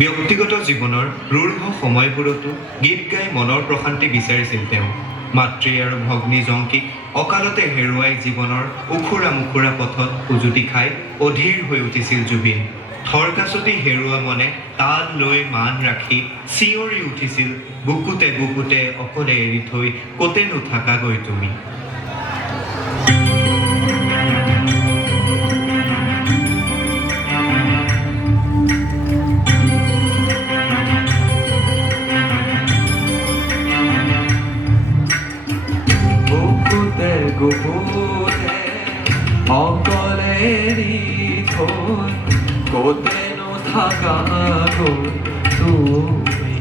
ব্যক্তিগত জীৱনৰ ৰুঢ় সময়বোৰতো গীত গাই মনৰ প্ৰশান্তি বিচাৰিছিল তেওঁ। মাতৃ আৰু ভগ্নী জংকীক অকালতে হেৰুৱাই জীৱনৰ উখুৰা মুখুৰা পথত উজুতি খাই অধীৰ হৈ উঠিছিল জুবিন। থৰকাচতি হেৰুৱা মনে তাল লৈ মান ৰাখি চিঞৰি উঠিছিল, বুকুতে বুকুতে অকলে এৰি থৈ কতেনো থাকাগৈ তুমি। বুকুতে অকলে এৰি থৈ কতেনো থাকাগৈ তুমি।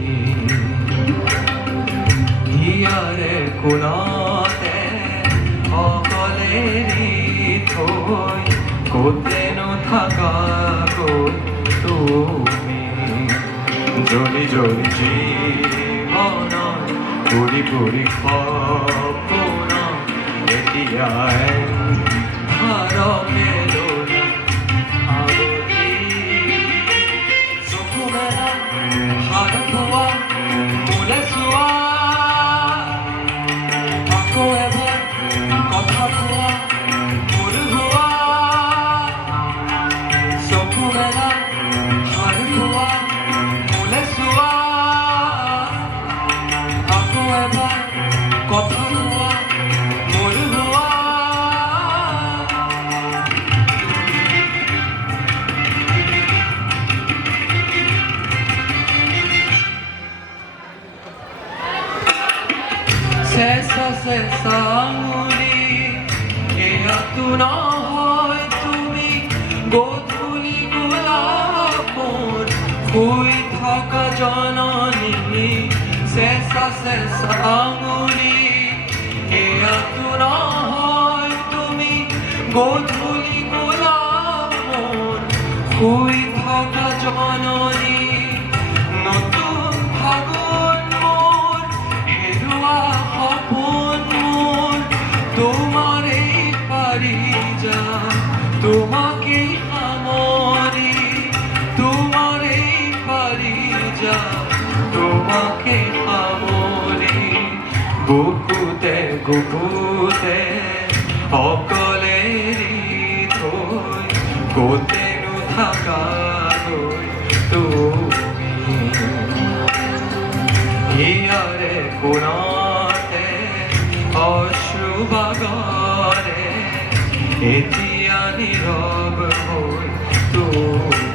হিয়াৰে কোণতে অকলে এৰি থৈ কতেনো থাকাগৈ তুমি। জ্বলি জ্বলি জীৱনৰ ঘূৰি ঘূৰি সপোন এতিয়াই ভাৰকে লৈ আৱৰি। চকু মেলা হাত ধোৱা মোলে চোৱা, আকৌ এবাৰ কথা কোৱা মোৰ হোৱা। চকু মেলা হাত ধোৱা মোলে চোৱা, আকৌ এবাৰ কথা কোৱা মোৰ হোৱা। শেষা শেষা আঙুলি এয়াতো নহয় তুমি, গধূলি গোলাপৰ শুই থকা জননী। শেষা শেষা আঙুলি এয়াতো নহয় তুমি, গধূলি গোলাপৰ শুই থকা জননী। নতুন ফাগুন মোৰ হেৰুৱা সপোন মোৰ, তোমাৰেই পাৰি যা তোমাকেই সামৰি। তোমাৰেই পাৰি যা তোমাকে সামৰি। বুকুতে বুকুতে অকলে এৰি থৈ কতেনো থাকাগৈ তুমি। হিয়াৰে কোণতে অশ্ৰুবাগৰে এতিয়া নীৰৱ হৈ তুমি।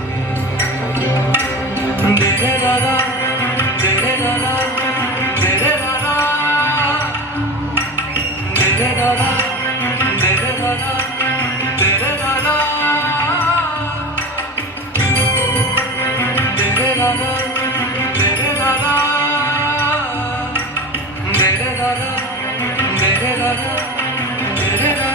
দেৰে দাদা দেৰে দাদা দেৰে দাদা দেৰে দাদা দেৰে দাদা দেৰে দাদা দেৰে দাদা দেৰে দাদা দেরে দাদা দেরে দাদা দেরে দাদা।